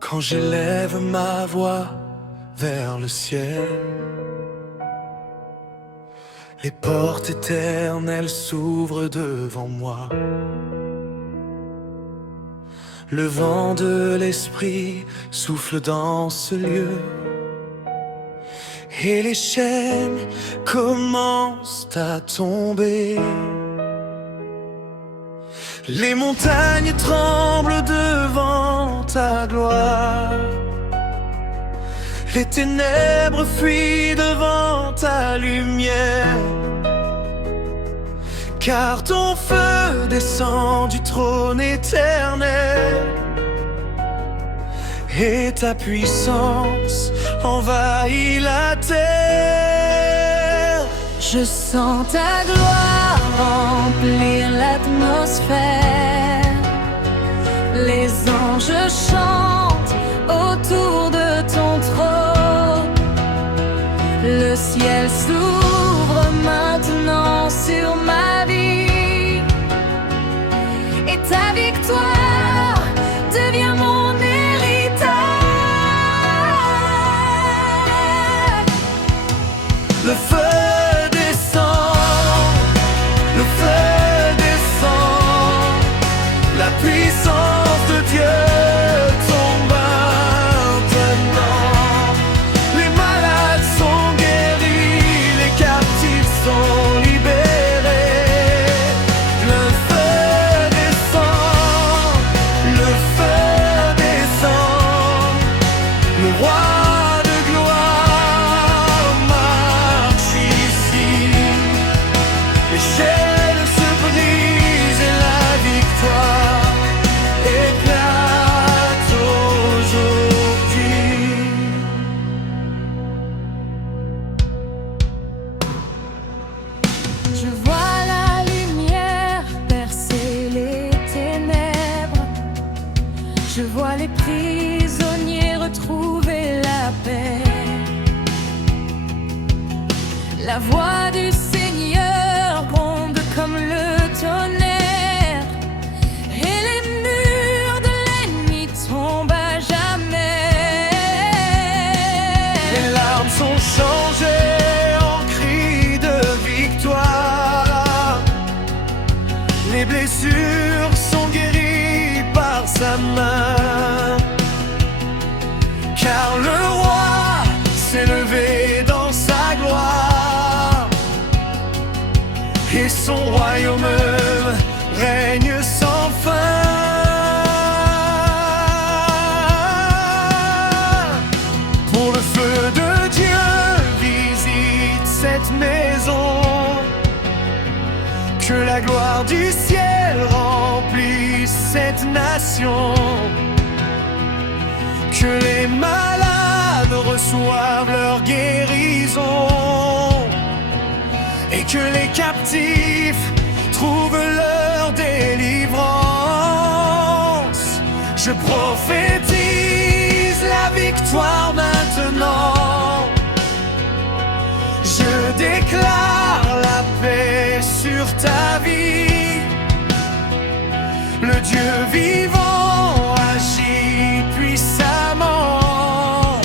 Quand j'élève ma voix vers le ciel, les portes éternelles s'ouvrent devant moi. Le vent de l'esprit souffle dans ce lieu, et les chaînes commencent à tomber. Les montagnes tremblent devant ta gloire, les ténèbres fuient devant ta lumière. Car ton feu descend du trône éternel, et ta puissance envahit la terre. Je sens ta gloire remplir l'atmosphère. Les anges chantent autour de ton trône. Le ciel s'ouvre maintenant sur ma vie, et ta victoire devient mon héritage. Le feu descend, le feu descend, la puissance de Dieu tombe maintenant. Les malades sont guéris, les captifs sont libérés. Le feu descend, le feu descend, le roi de gloire marche ici. Les chaînes se brisent et la victoire éclate aujourd'hui. Je vois la lumière percer les ténèbres. Je vois les prisonniers retrouver la paix. La voix du Seigneur gronde comme le tonnerre, et les murs de l'ennemi tombent à jamais. Les larmes sont changées en cris de victoire. Les blessures sont guéries par sa main. Car le roi s'est levé dans sa gloire, et son royaume règne sans fin. Pour le feu de Dieu visite cette maison, que la gloire du ciel remplisse cette nation, que les malades reçoivent leur guérison, et que les captifs trouvent leur délivrance. Je prophétise la victoire maintenant. Je déclare la paix sur ta vie. Le Dieu vivant agit puissamment,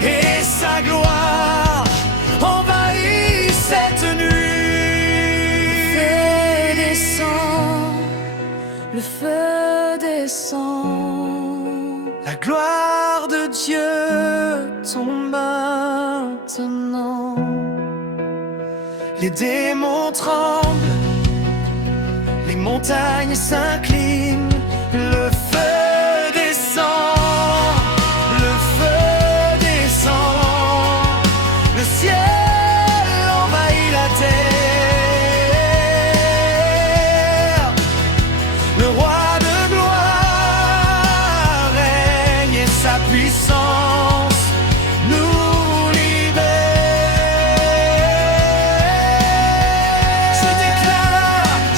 et sa gloire envahit cette nuit. Le feu descend, La gloire de Dieu tombe maintenant. Les démons tremblent, les montagnes s'inclinent. Le feu descend, le feu descend. Le ciel envahit la terre. Le roi de gloire règne, et sa puissance nous libère.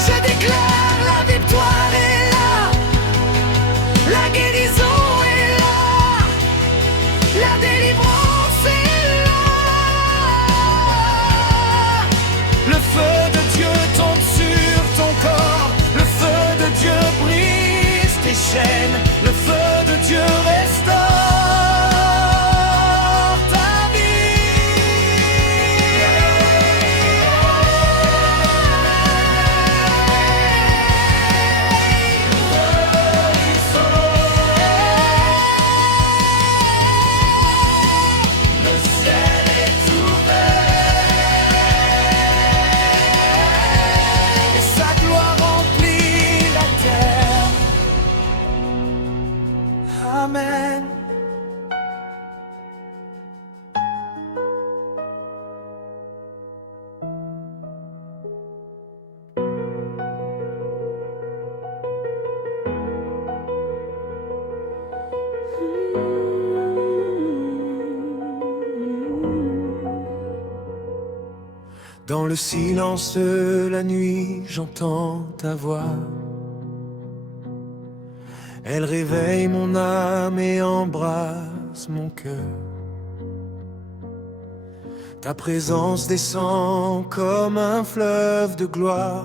Je déclare, la victoire est là, la guérison est là, la délivrance est là. Le feu de Dans le silence de la nuit, j'entends ta voix. Elle réveille mon âme et embrasse mon cœur. Ta présence descend comme un fleuve de gloire,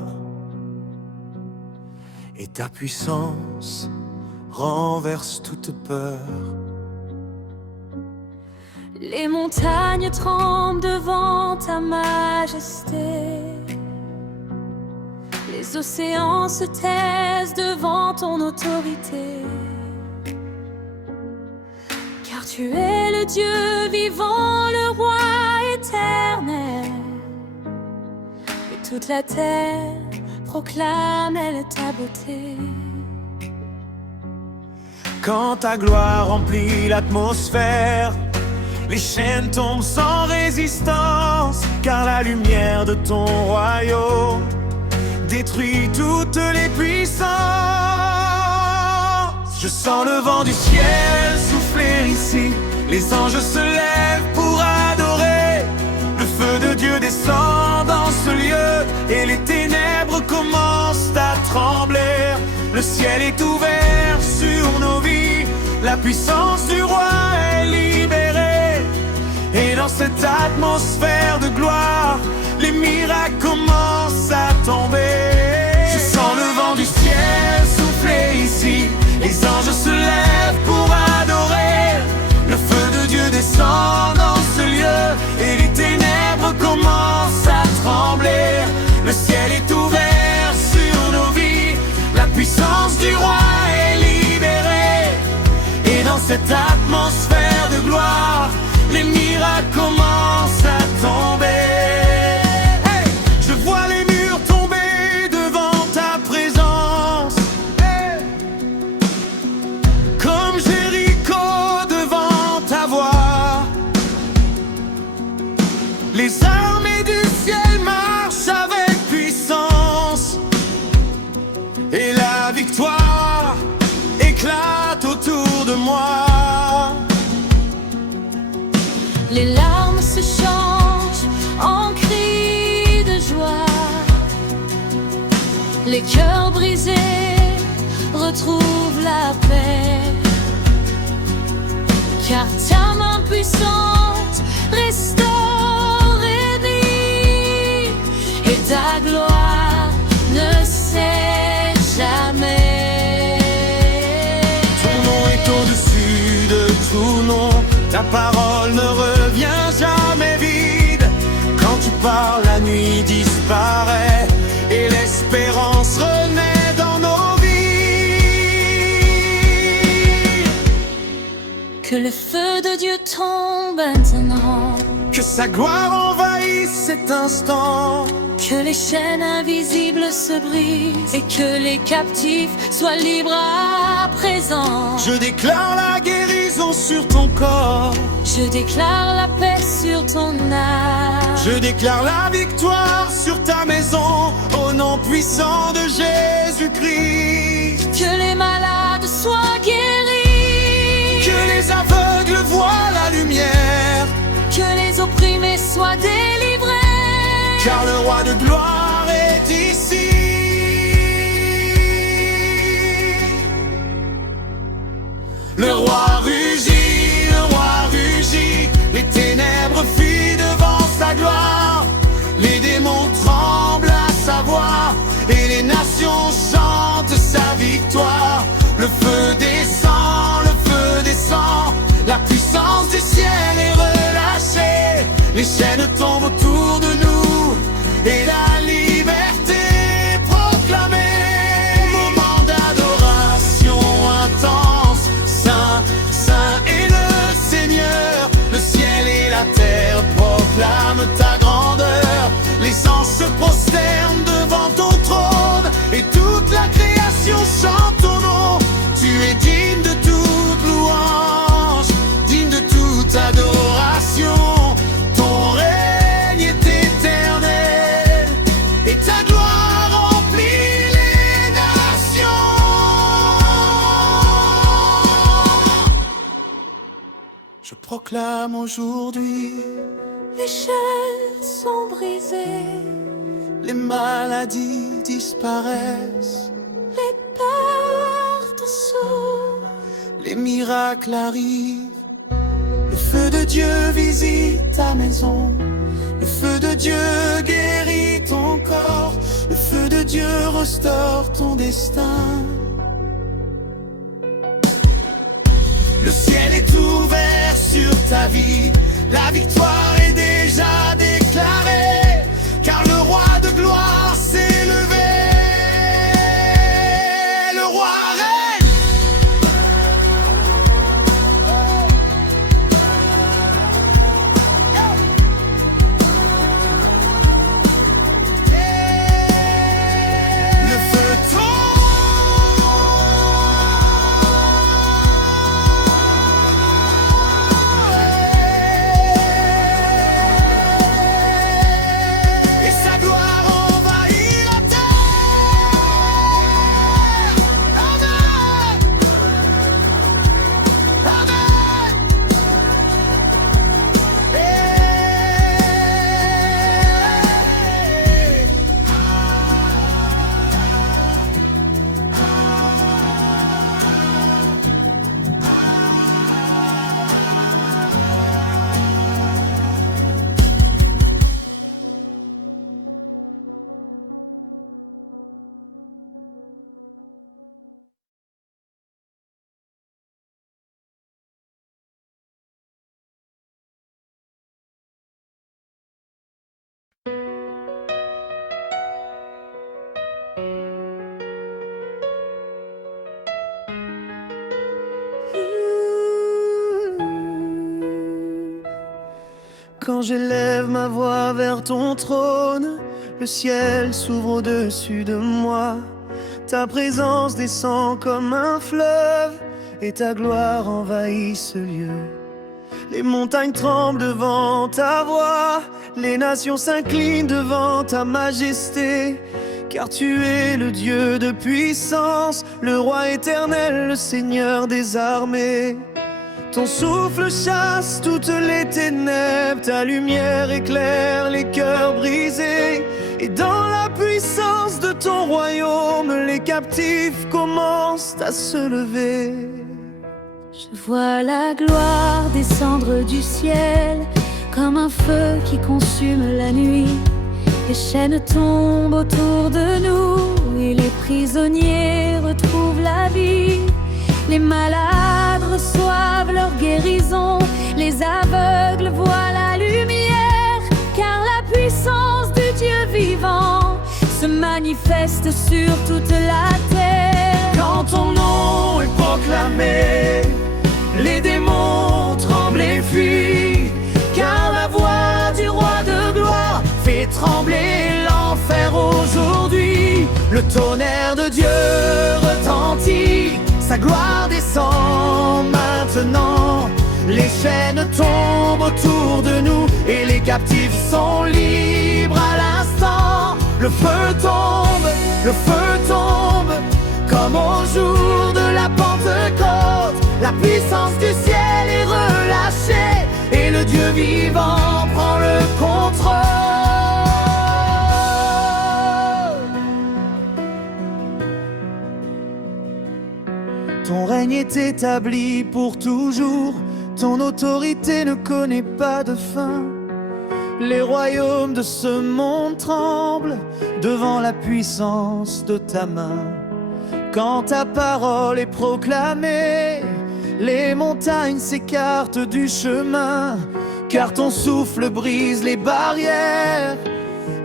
et ta puissance renverse toute peur. Les montagnes tremblent devant ta majesté. Les océans se taisent devant ton autorité. Car tu es le Dieu vivant, le roi éternel. Et toute la terre proclame elle ta beauté. Quand ta gloire remplit l'atmosphère, les chaînes tombent sans résistance, car la lumière de ton royaume détruit toutes les puissances. Je sens le vent du ciel souffler ici, les anges se lèvent pour adorer. Le feu de Dieu descend dans ce lieu, et les ténèbres commencent à trembler. Le ciel est ouvert sur nos vies, la puissance du roi est libérée. Et dans cette atmosphère de gloire, les miracles commencent à tomber. Je sens le vent du ciel souffler ici, les anges se lèvent pour adorer. Le feu de Dieu descend dans ce lieu, et les ténèbres commencent à trembler. Le ciel est ouvert sur nos vies, la puissance du roi est libérée. Et dans cette atmosphère de gloire, les miracles commencent à tomber. Hey! Je vois les murs tomber devant ta présence, hey! Comme Jéricho devant ta voix. Les armées du ciel marchent avec puissance, et la victoire éclate autour de moi. Les larmes se changent en cris de joie. Les cœurs brisés retrouvent la paix. Car ta main puissante restaure et vie, et ta gloire ne cesse jamais. Ton nom est au-dessus de tout nom, ta parole ne revient jamais vide. Quand tu parles, la nuit disparaît, et l'espérance renaît dans nos vies. Que le feu de Dieu tombe maintenant, Que sa gloire envahisse cet instant, que les chaînes invisibles se brisent, et que les captifs soient libres à présent. je déclare la guérison sur ton corps, Je déclare la paix sur ton âme. je déclare la victoire sur ta maison, au nom puissant de Jésus-Christ. Que les malades soient guéris, Que les aveugles voient la lumière, que les opprimés soient délivrés. car le roi de gloire est ici. Le roi rugit, les ténèbres fuient devant sa gloire. Les démons tremblent à sa voix, et les nations chantent sa victoire. Le feu descend, la puissance du ciel est relâchée. Les chaînes tombent autour de nous, et la liberté est proclamée. Moment d'adoration intense, Saint, Saint est le Seigneur. Le ciel et la terre proclament ta grandeur. Les anges se prosternent devant ton trône, et toute la création chante ton nom. Tu es digne de toute louange, digne de toute adoration. Ton règne est éternel, et ta gloire remplit les nations. Je proclame aujourd'hui Les chaînes sont brisées, les maladies disparaissent, les portes s'ouvrent, les miracles arrivent. Le feu de Dieu visite ta maison, le feu de Dieu guérit ton corps, le feu de Dieu restaure ton destin. Le ciel est ouvert sur ta vie, la victoire est déjà déclarée, car le roi de gloire s'est levé, le roi règne. Le feu et sa gloire envahit la terre. Amen. Amen. Quand j'élève ma voix vers ton trône, le ciel s'ouvre au-dessus de moi. Ta présence descend comme un fleuve et ta gloire envahit ce lieu. Les montagnes tremblent devant ta voix, les nations s'inclinent devant ta majesté. Car tu es le Dieu de puissance, le roi éternel, le Seigneur des armées. Ton souffle chasse toutes les ténèbres, ta lumière éclaire les cœurs brisés. Et dans la puissance de ton royaume, les captifs commencent à se lever. je vois la gloire descendre du ciel comme un feu qui consume la nuit. Les chaînes tombent autour de nous et les prisonniers retrouvent la vie. Les malades reçoivent leur guérison, les aveugles voient la lumière, car la puissance du Dieu vivant se manifeste sur toute la terre. Quand ton nom est proclamé, les démons tremblent et fuient, car la voix du roi de gloire fait trembler l'enfer aujourd'hui. Le tonnerre de Dieu retentit, sa gloire descend maintenant. Les chaînes tombent autour de nous et les captifs sont libres à l'instant. Le feu tombe, comme au jour de la Pentecôte. La puissance du ciel est relâchée et le Dieu vivant prend le contrôle. Ton règne est établi pour toujours, ton autorité ne connaît pas de fin. Les royaumes de ce monde tremblent devant la puissance de ta main. Quand ta parole est proclamée, les montagnes s'écartent du chemin, car ton souffle brise les barrières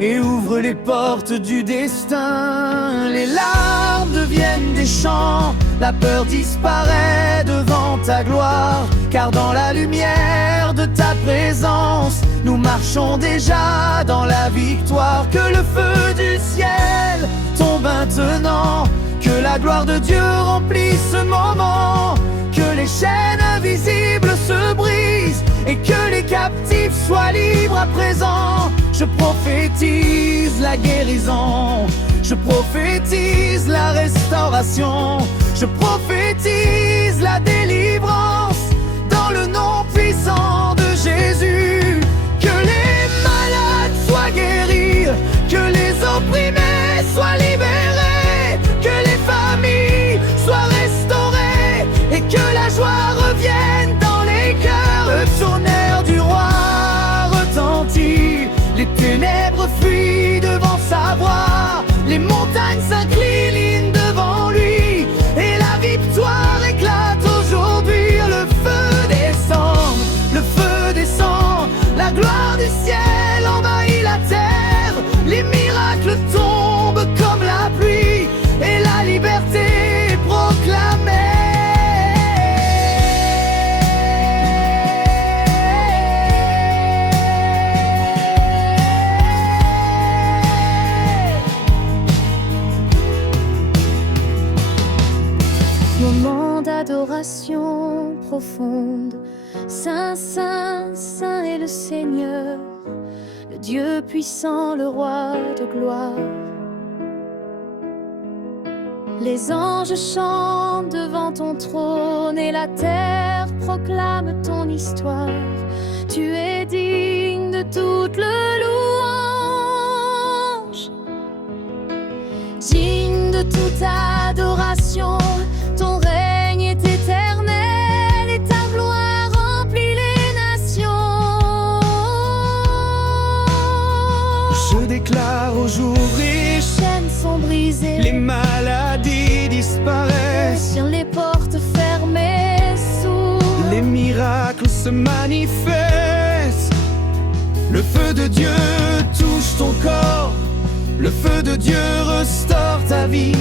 et ouvre les portes du destin. Les larmes deviennent des chants, la peur disparaît devant ta gloire, car dans la lumière de ta présence, nous marchons déjà dans la victoire. Que le feu du ciel tombe maintenant, que la gloire de Dieu remplisse ce moment, que les chaînes invisibles se brisent et que les captifs soient libres à présent. Je prophétise la guérison, je prophétise la restauration, je prophétise la délivrance dans le nom puissant de Jésus. Que les profonde. Saint, Saint, Saint est le Seigneur, le Dieu puissant, le Roi de gloire. Les anges chantent devant ton trône et la terre proclame ton histoire. Tu es digne de toute le louange, digne de toute adoration. Ton règne est éternel et ta gloire remplit les nations. Je déclare au jour riche, Les chaînes sont brisées, les maladies disparaissent, sur les portes fermées s'ouvrent. les miracles se manifestent. Le feu de Dieu touche ton corps, le feu de Dieu restaure ta vie,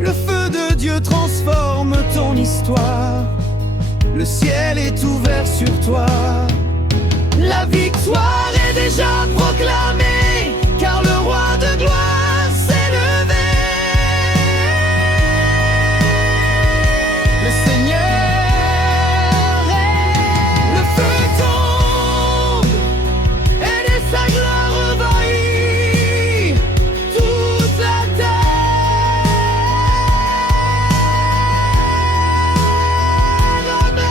le feu de Dieu transforme ton histoire. Le ciel est ouvert sur toi. La victoire est déjà proclamée, car le roi de gloire s'est levé. Le Seigneur est. Le feu tombe et de sa gloire envahit toute la terre. Amen.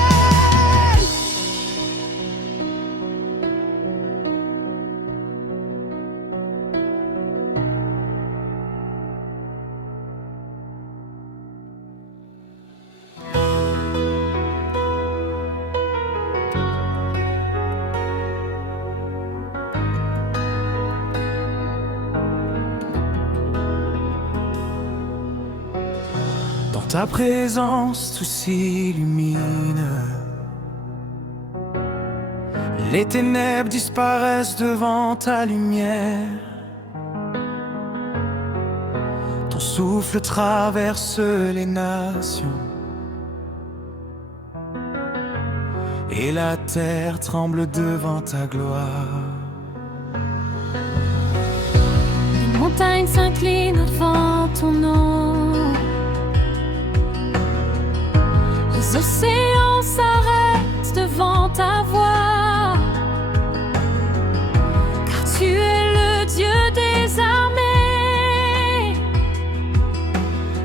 Dans ta présence, tout s'illumine. Les ténèbres disparaissent devant ta lumière. Ton souffle traverse les nations. Et la terre tremble devant ta gloire. Les montagnes s'inclinent devant ton nom. Les océans s'arrêtent devant ta voix. Car tu es le Dieu des armées,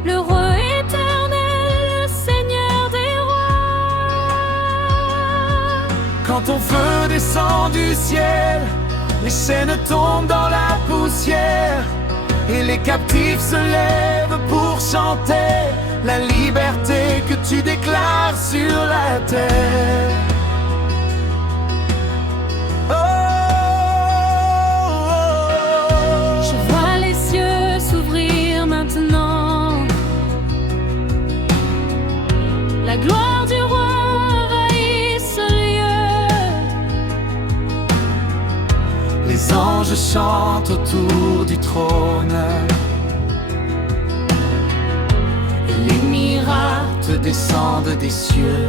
le roi éternel, le Seigneur des rois. Quand ton feu descend du ciel, les chaînes tombent dans la poussière. Et les captifs se lèvent pour chanter la liberté que tu déclares sur la terre. Oh, oh, oh. Je vois les cieux s'ouvrir maintenant. La gloire du roi envahit ce lieu. Les anges chantent autour du trône. Les miracles descendent des cieux.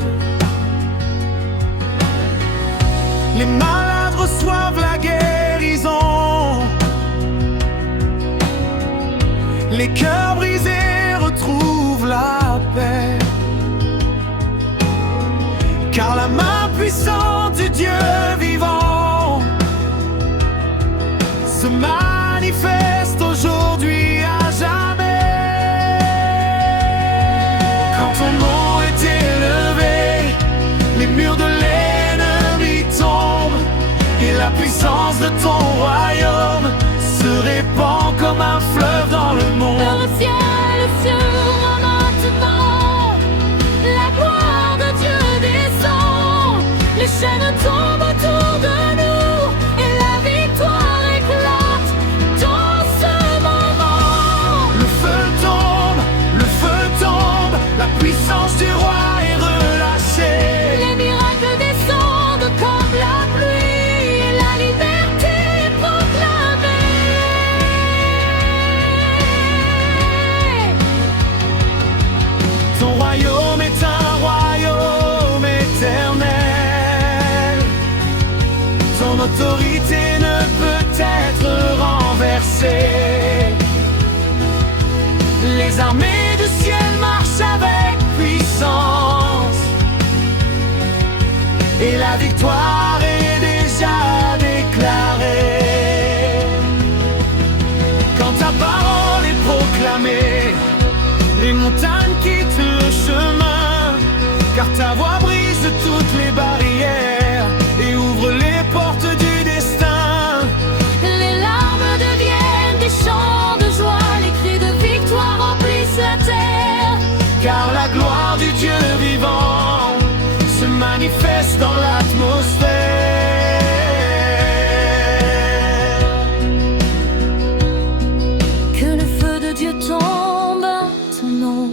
Les malades reçoivent la guérison. Les cœurs brisés retrouvent la paix. Car la main puissante du Dieu vivant se manifeste aujourd'hui à jamais. Quand ton nom est élevé, les murs de l'ennemi tombent et la puissance de ton royaume se répand comme un fleuve dans le monde. Le ciel s'ouvre maintenant. La gloire de Dieu descend. Les chaînes tombent autour de nous et la victoire éclate dans ce moment. Le feu tombe, la puissance du roi est relâchée. Les miracles descendent comme la pluie et la liberté est proclamée. Ton royaume est un royaume éternel. Ton autorité ne peut être renversée. Les armées du ciel marchent avec puissance. la victoire est déjà déclarée. Quand ta parole est proclamée, les montagnes quittent le chemin, car ta voix brise toutes les barrières et ouvre les portes du destin. Les larmes deviennent des chants de joie, les cris de victoire remplissent la terre. Car la gloire du Dieu vivant se manifeste dans l'atmosphère. Que le feu de Dieu tombe maintenant,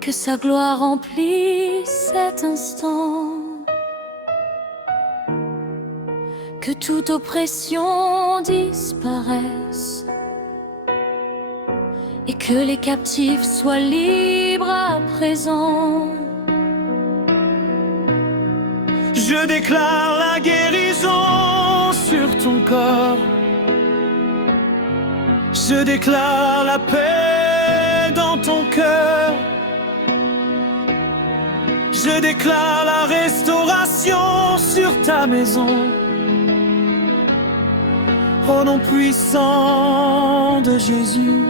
que sa gloire remplisse cet instant, que toute oppression disparaisse et que les captifs soient libres à présent. Je déclare la guérison sur ton corps. Je déclare la paix dans ton cœur. Je déclare la restauration sur ta maison. Au nom puissant de Jésus.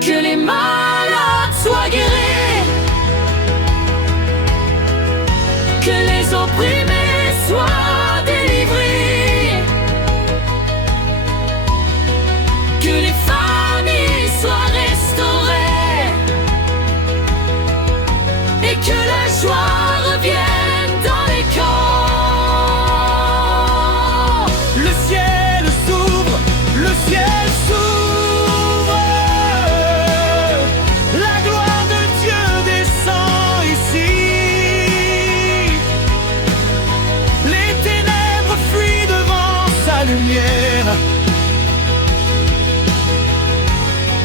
Que les malades soient guéris, que les opprimés soient délivrés, que les familles soient restaurées et que la joie revienne dans les corps. Le ciel s'ouvre, le ciel s'ouvre. La gloire de Dieu descend ici. Les ténèbres fuient devant sa lumière.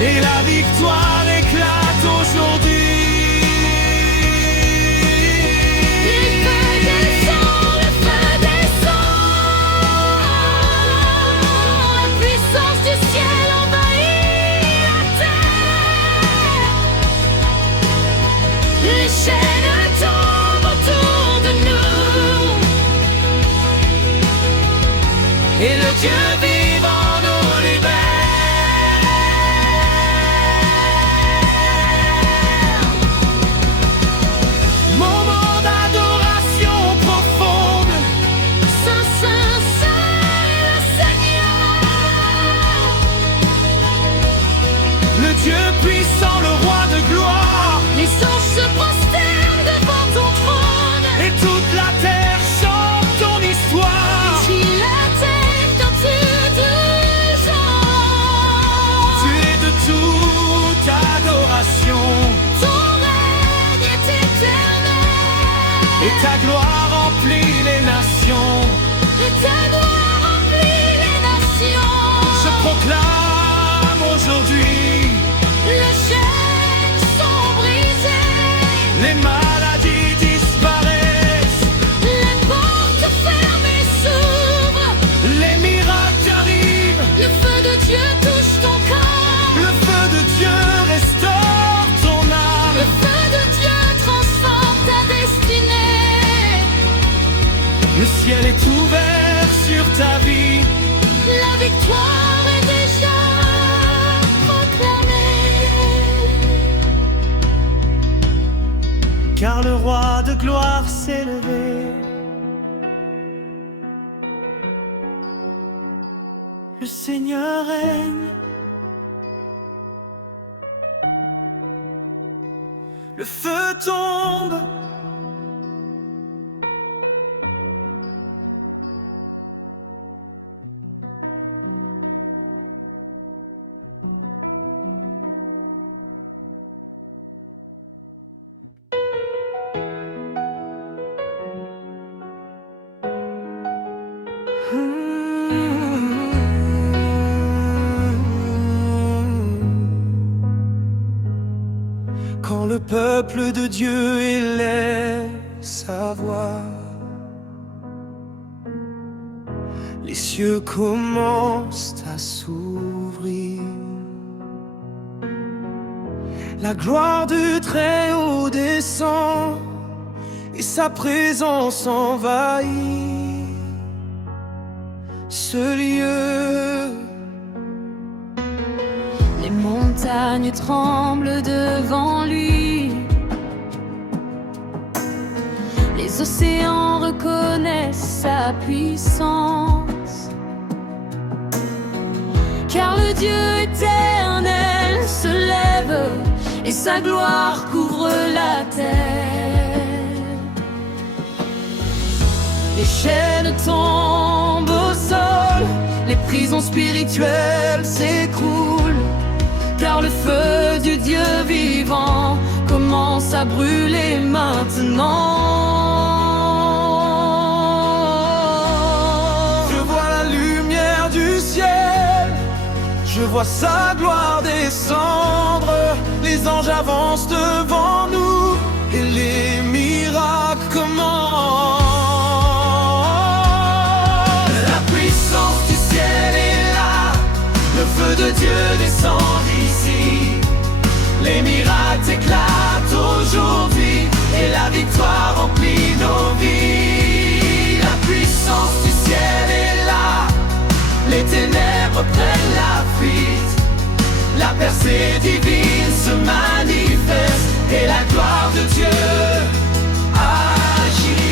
Et la victoire éclate aujourd'hui. Les chaînes tombent autour de nous Et le Dieu vivant nous libère. Moment d'adoration profonde. Saint, Saint, Saint est le Seigneur. Le Dieu puissant, le roi de gloire. Les anges se prosternent devant ton trône. Et toute la terre chante ton histoire. Il était dans toute genre. Tu es de toute adoration. Ton règne est éternel. Et ta gloire remplit les nations. Et ta gloire remplit les nations. Je proclame aujourd'hui. Les chaînes sont brisées. Les maladies disparaissent. Les portes fermées s'ouvrent. Les miracles arrivent. Le feu de Dieu touche ton corps. Le feu de Dieu restaure ton Le âme. feu de Dieu transforme ta destinée. Le ciel est ouvert sur ta vie. La victoire est déjà proclamée. Car le roi de gloire s'est levé. Le Seigneur règne. Le feu tombe. Quand le peuple de Dieu élève sa voix, les cieux commencent à s'ouvrir. La gloire du Très-Haut descend et sa présence envahit ce lieu. Les montagnes tremblent devant lui. Les océans reconnaissent sa puissance. Car le Dieu éternel se lève et sa gloire couvre la terre. Les chaînes tombent au sol, les prisons spirituelles s'écroulent, car le feu du Dieu vivant commence à brûler maintenant. Je vois la lumière du ciel, je vois sa gloire descendre. Les anges avancent devant nous et les miracles commencent. La puissance du ciel est là, le feu de Dieu descend ici. Les miracles éclatent aujourd'hui et la victoire remplit nos vies. La puissance du ciel est là, les ténèbres prennent la fuite. La percée divine se manifeste et la gloire de Dieu agit.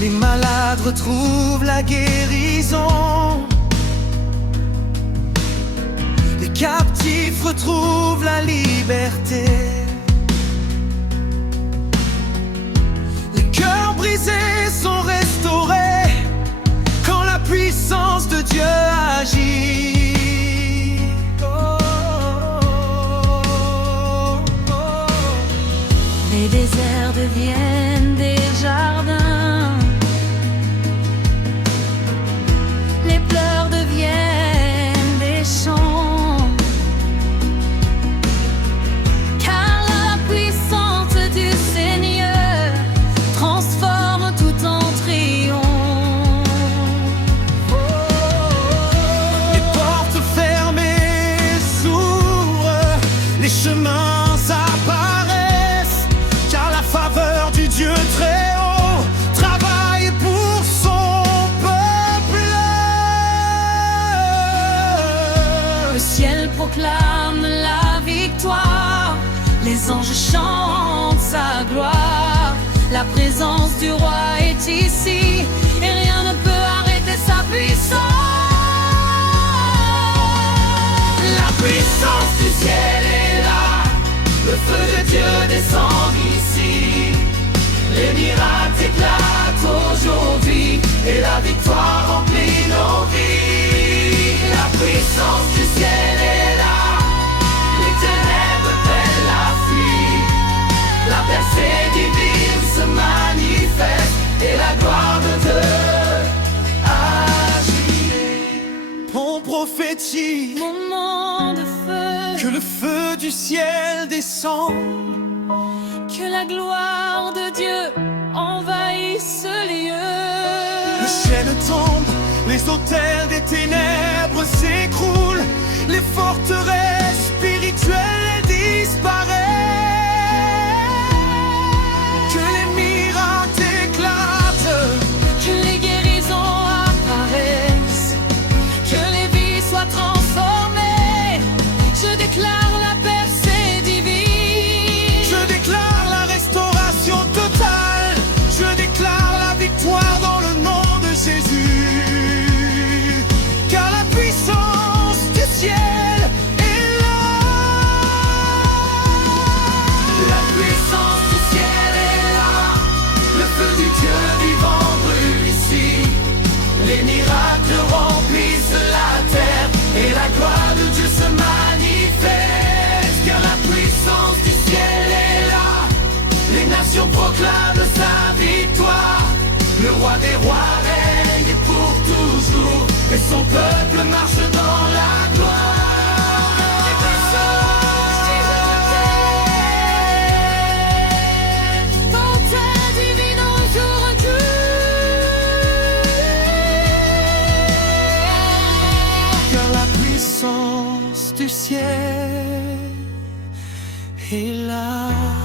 Les malades retrouvent la guérison, les captifs retrouvent la liberté. Les cœurs brisés sont restaurés quand la puissance de Dieu agit. Les déserts deviennent des jardins. Les pleurs deviennent des chants. Car la puissance du Seigneur transforme tout en triomphe. Les portes fermées s'ouvrent, les chemins apparaissent, car la faveur du Dieu Très-Haut travaille pour son peuple. Le ciel proclame la victoire, les anges chantent sa gloire. La présence du roi est ici et rien ne peut arrêter sa puissance. La puissance du ciel est là, le feu de Dieu descend ici. Les miracles éclatent aujourd'hui et la victoire remplit nos vies. La puissance du ciel est là, les ténèbres prennent la fuite. La percée divine se manifeste et la gloire de Dieu agit. On prophétise Moment de feu, que le feu du ciel descend, que la gloire de Dieu envahisse ce lieu. les chaînes tombent, les autels des ténèbres s'écroulent, les forteresses spirituelles disparaissent. Que les miracles éclatent, Que les guérisons apparaissent, que les vies soient transformées. Je déclare la percée divine. je déclare la restauration totale, je déclare la victoire dans le nom de Jésus. Car la puissance du ciel est là. La puissance du ciel est là, le feu du Dieu vivant brûle ici. Les miracles remplissent la terre et la gloire de Dieu se manifeste. Car la puissance du ciel est là, les nations proclament sa victoire. Le roi des rois règne pour toujours et son peuple marche dans la gloire. Bonté divine aujourd'hui. Car la puissance du Et là